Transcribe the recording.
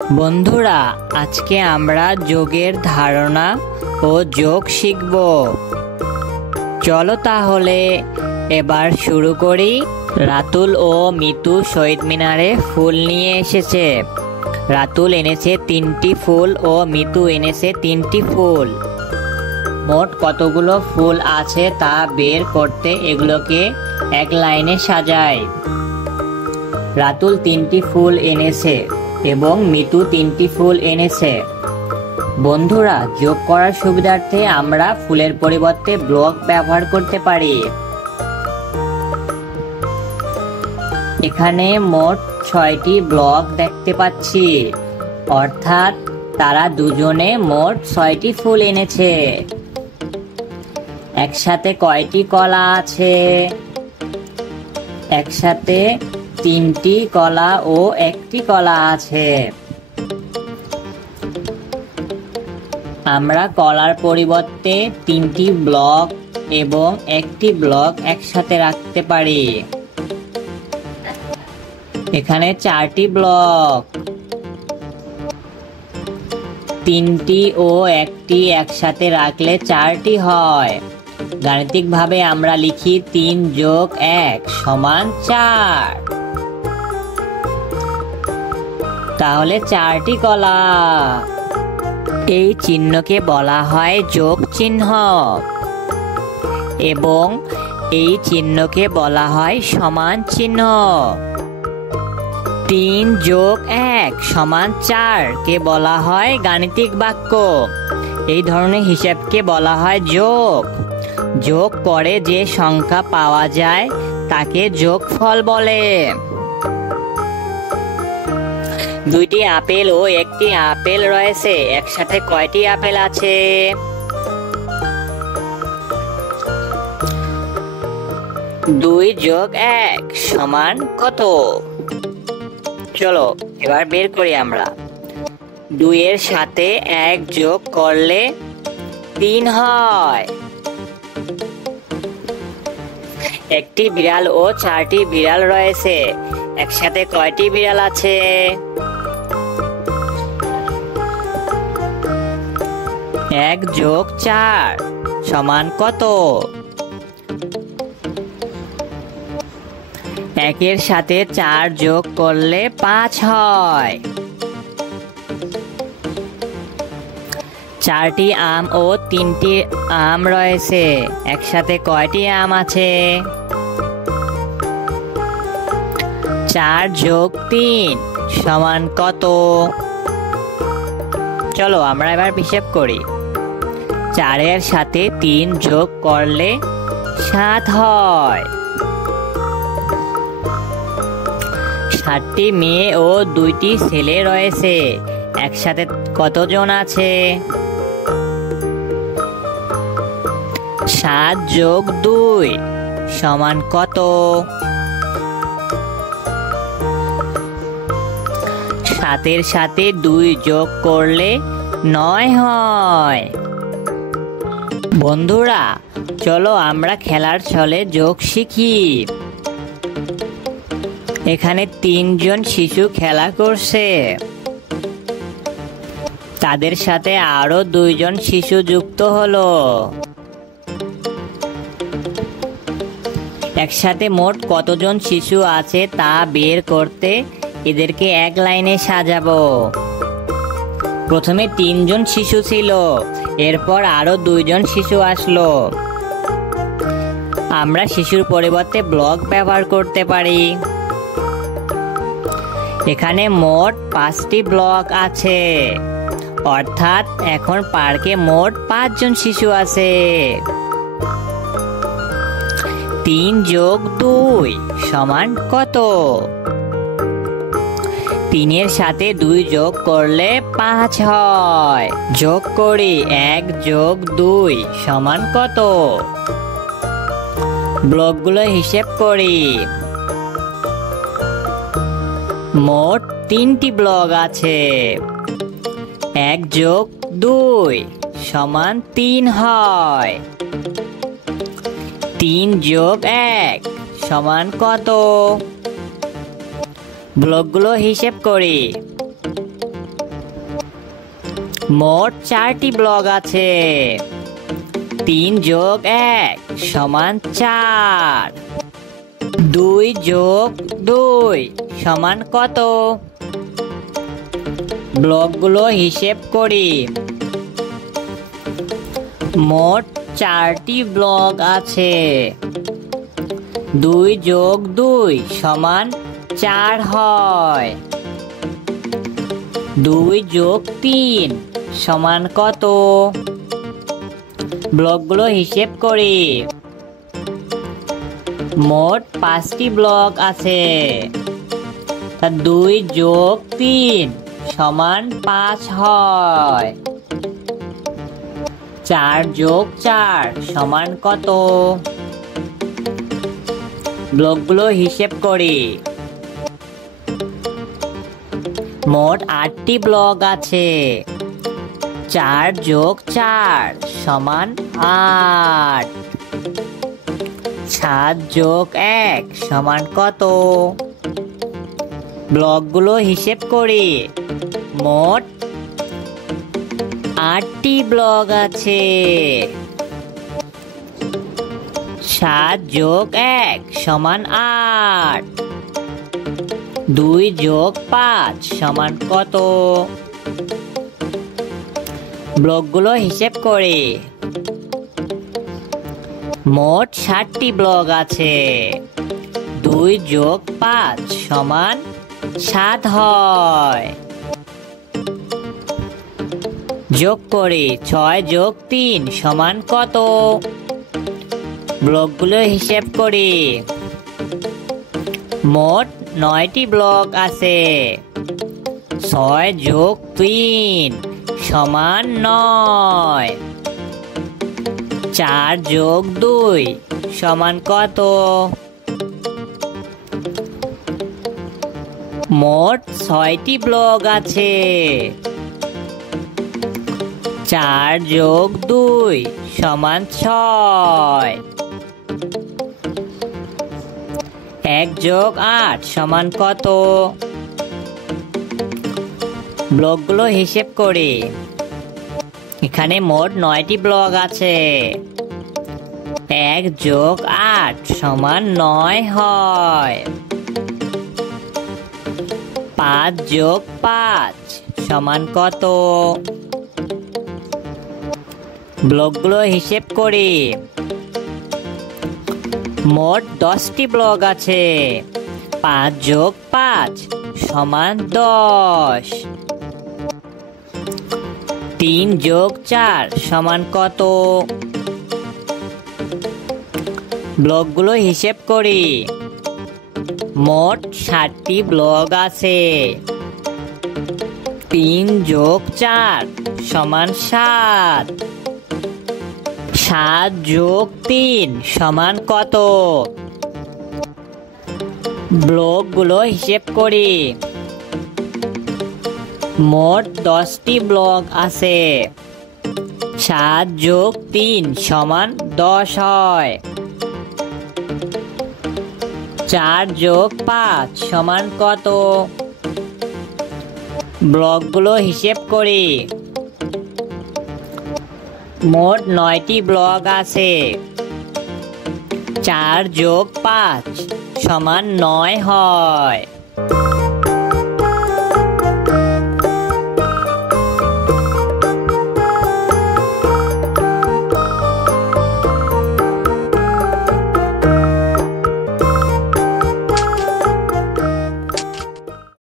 বন্ধুরা, আজকে আমরা যোগের ধারণা ও যোগ শিখব। চলো তাহলে এবার শুরু করি। রাতুল ও মিতু শহীদ মিনারে ফুল নিয়ে এসেছে। রাতুল এনেছে 3টি ফুল ও মিতু এনেছে 3টি ফুল। মোট কতগুলো ফুল আছে তা বের করতে এগুলোকে এক লাইনে সাজায়। রাতুল 3টি ফুল এনেছে এবং মিতু 3টি ফুল এনেছে। বন্ধুরা, যোগ করার সুবিধার্থে আমরা ফুলের পরিবর্তে ব্লক ব্যবহার করতে পারি। এখানে মোট 6টি ব্লক দেখতে পাচ্ছি, অর্থাৎ তারা দুজনে মোট 6টি ফুল এনেছে। একসাথে কয়টি কলা আছে? একসাথে 3টি কলা ও 1টি কলা আছে। আমরা কলার পরিবর্তে 3টি ব্লক এবং 1টি ব্লক একসাথে রাখতে পারি। এখানে 4টি ব্লক, 3টি ও 1টি একসাথে রাখলে 4টি হয়। গাণিতিকভাবে আমরা লিখি 3 + 1 = 4। তাহলে 4টি কলা। এই চিহ্নকে বলা হয় যোগ চিহ্ন এবং এই চিহ্নকে বলা হয় সমান চিহ্ন। 3 + 1 = 4 কে বলা হয় গাণিতিক বাক্য। এই ধরনের হিসাবকে বলা হয় যোগ। যোগ করে যে সংখ্যা পাওয়া যায় তাকে যোগফল বলে। 2টি আপেল ও 1টি আপেল রয়েছে। একসাথে কয়টি আপেল আছে? 2 + 1 = কত? চলো এবার বের করি আমরা। 2 এর সাথে 1 যোগ করলে 3 হয়। একটি বিড়াল ও 4টি বিড়াল রয়েছে। একসাথে কয়টি বিড়াল আছে? 1 + 4 = কত? 1 এর সাথে 4 যোগ করলে 5 হয়। 4টি আম ও 3টি আম রয়েছে। একসাথে কয়টি আম আছে? 4 + 3 = কত? চলো আমরা এবার হিসাব করি। 4 এর সাথে 3 যোগ করলে 7 হয়। 7টি মেয়ে ও 2টি ছেলে রয়েছে। একসাথে কতজন আছে? 7 + 2 = কত? 7 এর সাথে 2 যোগ করলে 9 হয়। বন্ধুরা, চলো আমরা খেলার ছলে যোগ শিখি। এখানে 3 জন শিশু খেলা করছে। তাদের সাথে আরো 2 জন শিশু যুক্ত হলো। একসাথে মোট কতজন শিশু আছে তা বের করতে এদেরকে এক লাইনে সাজাবো। প্রথমে 3 জন শিশু ছিল, এরপর আরো 2 জন শিশু আসলো। আমরা শিশুর পরিবর্তে ব্লক ব্যবহার করতে পারি। এখানে মোট 5টি ব্লক আছে, অর্থাৎ এখন পার্কে মোট 5 জন শিশু আছে। 3 + 2 = কত? 3 এর সাথে 2 যোগ করলে 5 হয়। যোগ করি। 1 + 2 = কত? ব্লকগুলো হিসেব করি। মোট 3টি ব্লক আছে। 1 + 2 = 3 হয়। 3 + 1 = কত? ব্লকগুলো হিসেব করি। মোট 4টি ব্লক আছে। 3 যোগ 1 সমান 4। 2 যোগ 2 সমান কত? ব্লকগুলো হিসেব করি। মোট 4টি ব্লক আছে। 2 যোগ 2 সমান 4 হয়। 2 যোগ 3 সমান কত? ব্লকগুলো হিসেব করি। মোট 5টি ব্লক আছে। 2 যোগ 3 সমান 5 হয়। 4 যোগ 4 সমান কত? ব্লকগুলো হিসেব করি। মোট 8টি ব্লক আছে। 4 যোগ 4 সমান 8। 7 যোগ 1 সমান কত? ব্লকগুলো হিসেব করি। মোট 8টি ব্লক আছে। 7 যোগ 1 সমান 8। 2 যোগ 5 সমান কত? ব্লকগুলো হিসেব করি। মোট 7টি ব্লক আছে। 2 যোগ 5 সমান 7 হয়। যোগ করি। 6 যোগ 3 সমান কত? ব্লকগুলো হিসেব করি। মোট 9টি ব্লক আছে। 6 যোগ 3 সমান 9। 4 যোগ 2 সমান কত? মোট 6টি ব্লক আছে। 4 যোগ 2 সমান 6। 1 যোগ 8 সমান কত? ব্লকগুলো হিসেব করি। এখানে মোট 9টি ব্লক আছে। 1 যোগ 8 সমান 9 হয়। 5 যোগ 5 সমান কত? ব্লকগুলো হিসেব করি। মোট 10টি ব্লক আছে। 5 যোগ 5 সমান 10। 3 যোগ 4 সমান কত? ব্লকগুলো হিসেব করি। মোট 7টি ব্লক আছে। 3 যোগ 4 সমান 7। 7 যোগ 3 সমান কত? ব্লকগুলো হিসেব করি। মোট 10টি ব্লক আছে। 7 যোগ 3 সমান 10 হয়। 4 যোগ 5 সমান কত? ব্লকগুলো হিসেব করি। মোট 9টি ব্লক আছে। 4 যোগ 5 সমান 9 হয়।